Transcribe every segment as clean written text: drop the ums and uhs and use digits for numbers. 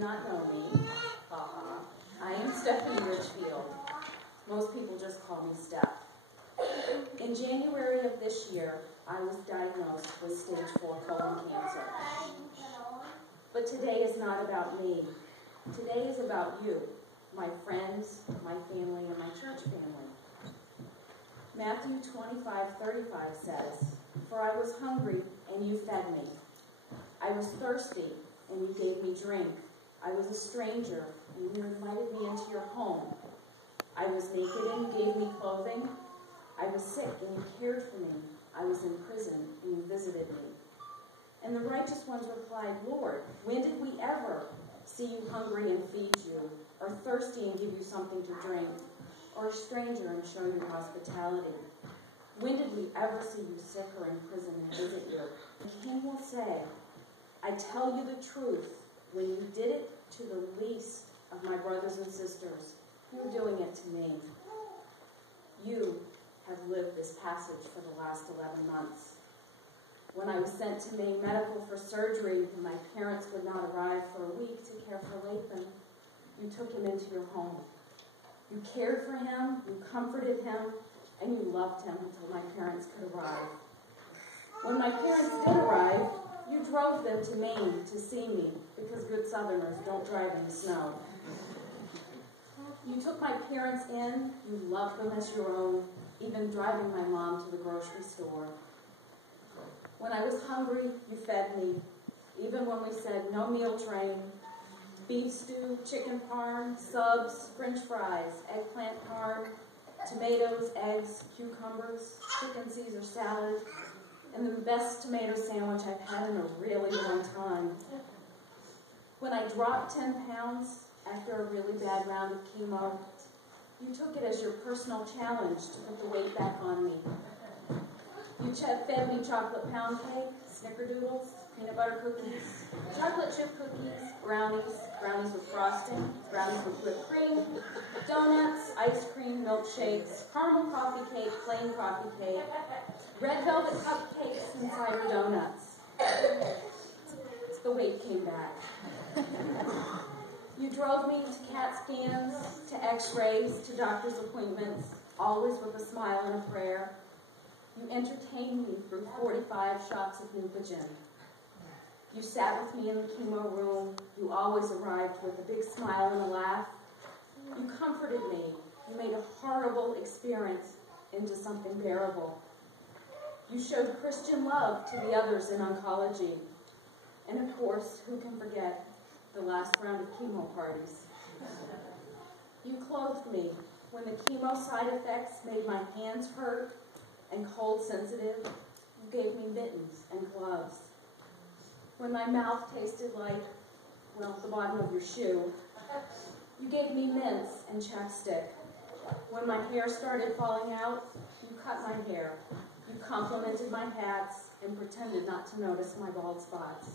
not know me, I am Stephanie Richfield. Most people just call me Stef. In January of this year, I was diagnosed with stage 4 colon cancer. But today is not about me. Today is about you, my friends, my family, and my church family. Matthew 25:35 says, "For I was hungry, and you fed me. I was thirsty, and you gave me drink. I was a stranger, and you invited me into your home. I was naked, and you gave me clothing. I was sick, and you cared for me. I was in prison, and you visited me." And the righteous ones replied, "Lord, when did we ever see you hungry and feed you, or thirsty and give you something to drink, or a stranger and show you hospitality? When did we ever see you sick or in prison and visit you?" The king will say, "I tell you the truth, when you did it to the least of my brothers and sisters, you're doing it to me." You have lived this passage for the last 11 months. When I was sent to Maine Medical for surgery, and my parents would not arrive for a week to care for Lathan, you took him into your home. You cared for him, you comforted him, and you loved him until my parents could arrive. When my parents did arrive, you drove them to Maine to see me, because good Southerners don't drive in the snow. You took my parents in, you loved them as your own, even driving my mom to the grocery store. When I was hungry, you fed me, even when we said no meal train. Beef stew, chicken parm, subs, french fries, eggplant parm, tomatoes, eggs, cucumbers, chicken Caesar salad, and the best tomato sandwich I've had in a really long time. When I dropped 10 pounds after a really bad round of chemo, you took it as your personal challenge to put the weight back on me. You fed me chocolate pound cake, snickerdoodles, peanut butter cookies, chocolate chip cookies, brownies with frosting, brownies with whipped cream, donuts, ice cream, milkshakes, caramel coffee cake, plain coffee cake, red velvet cupcakes, and cider donuts. The weight came back. You drove me to CAT scans, to x-rays, to doctor's appointments, always with a smile and a prayer. You entertained me through 45 shots of Neupogen. You sat with me in the chemo room. You always arrived with a big smile and a laugh. You comforted me. You made a horrible experience into something bearable. You showed Christian love to the others in oncology. And of course, who can forget the last round of chemo parties? You clothed me when the chemo side effects made my hands hurt and cold sensitive. You gave me mittens and gloves. When my mouth tasted like, well, the bottom of your shoe, you gave me mints and chapstick. When my hair started falling out, you cut my hair. You complimented my hats and pretended not to notice my bald spots.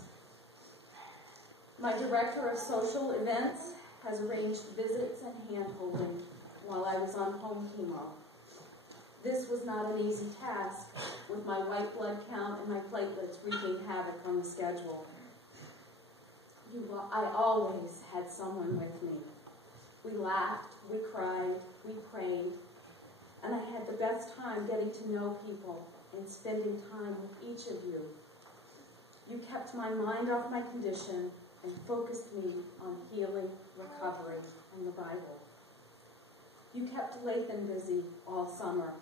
My director of social events has arranged visits and hand-holding while I was on home chemo. This was not an easy task, with my white blood count and my platelets wreaking havoc on the schedule. I always had someone with me. We laughed, we cried, we prayed, and I had the best time getting to know people and spending time with each of you. You kept my mind off my condition and focused me on healing, recovery, and the Bible. You kept Lathan busy all summer.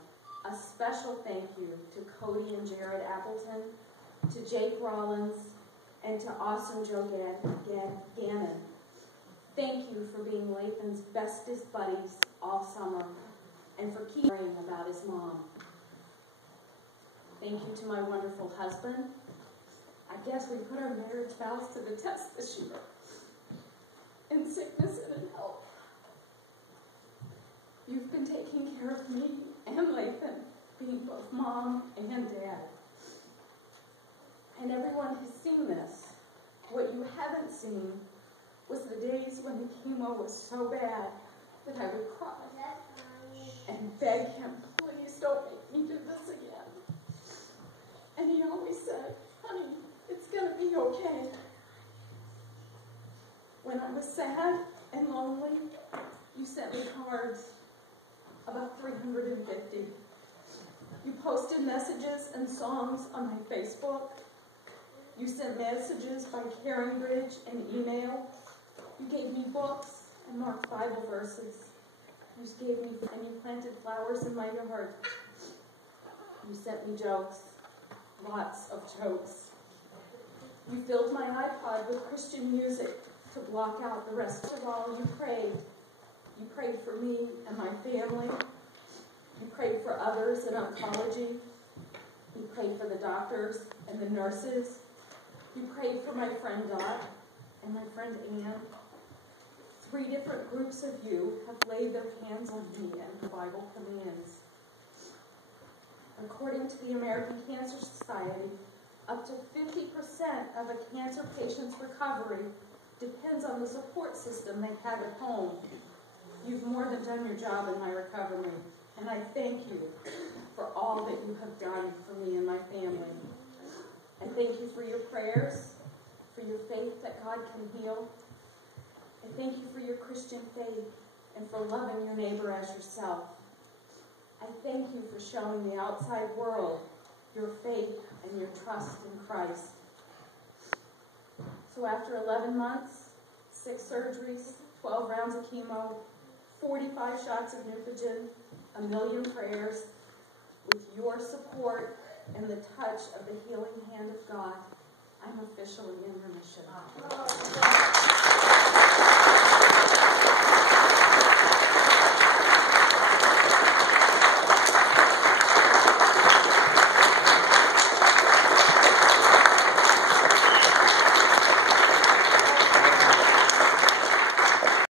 A special thank you to Cody and Jared Appleton, to Jake Rollins, and to awesome Joe Gannon. Thank you for being Lathan's bestest buddies all summer and for keeping worrying about his mom. Thank you to my wonderful husband. I guess we put our marriage vows to the test this year, in sickness and in health. You've been taking care of me and Lathan, being both mom and dad. And everyone who's seen this, what you haven't seen was the days when the chemo was so bad that I would cry and beg him, "Please don't make me do this again." And he always said, "Honey, it's going to be okay." When I was sad and lonely, you sent me cards, about 350. You posted messages and songs on my Facebook. You sent messages by Caring Bridge and email. You gave me books and marked Bible verses. You gave me, and you planted flowers in my yard. You sent me jokes, lots of jokes. You filled my iPod with Christian music to block out the rest of all. You prayed. You prayed for me and my family. You prayed for others in oncology. You prayed for the doctors and the nurses. You prayed for my friend Dot and my friend Ann. 3 different groups of you have laid their hands on me and the Bible commands. According to the American Cancer Society, up to 50% of a cancer patient's recovery depends on the support system they have at home. You've more than done your job in my recovery, and I thank you for all that you have done for me and my family. I thank you for your prayers, for your faith that God can heal. I thank you for your Christian faith and for loving your neighbor as yourself. I thank you for showing the outside world your faith and your trust in Christ. So after 11 months, 6 surgeries, 12 rounds of chemo, 45 shots of Neupogen, 1 million prayers, with your support and the touch of the healing hand of God, I'm officially in remission.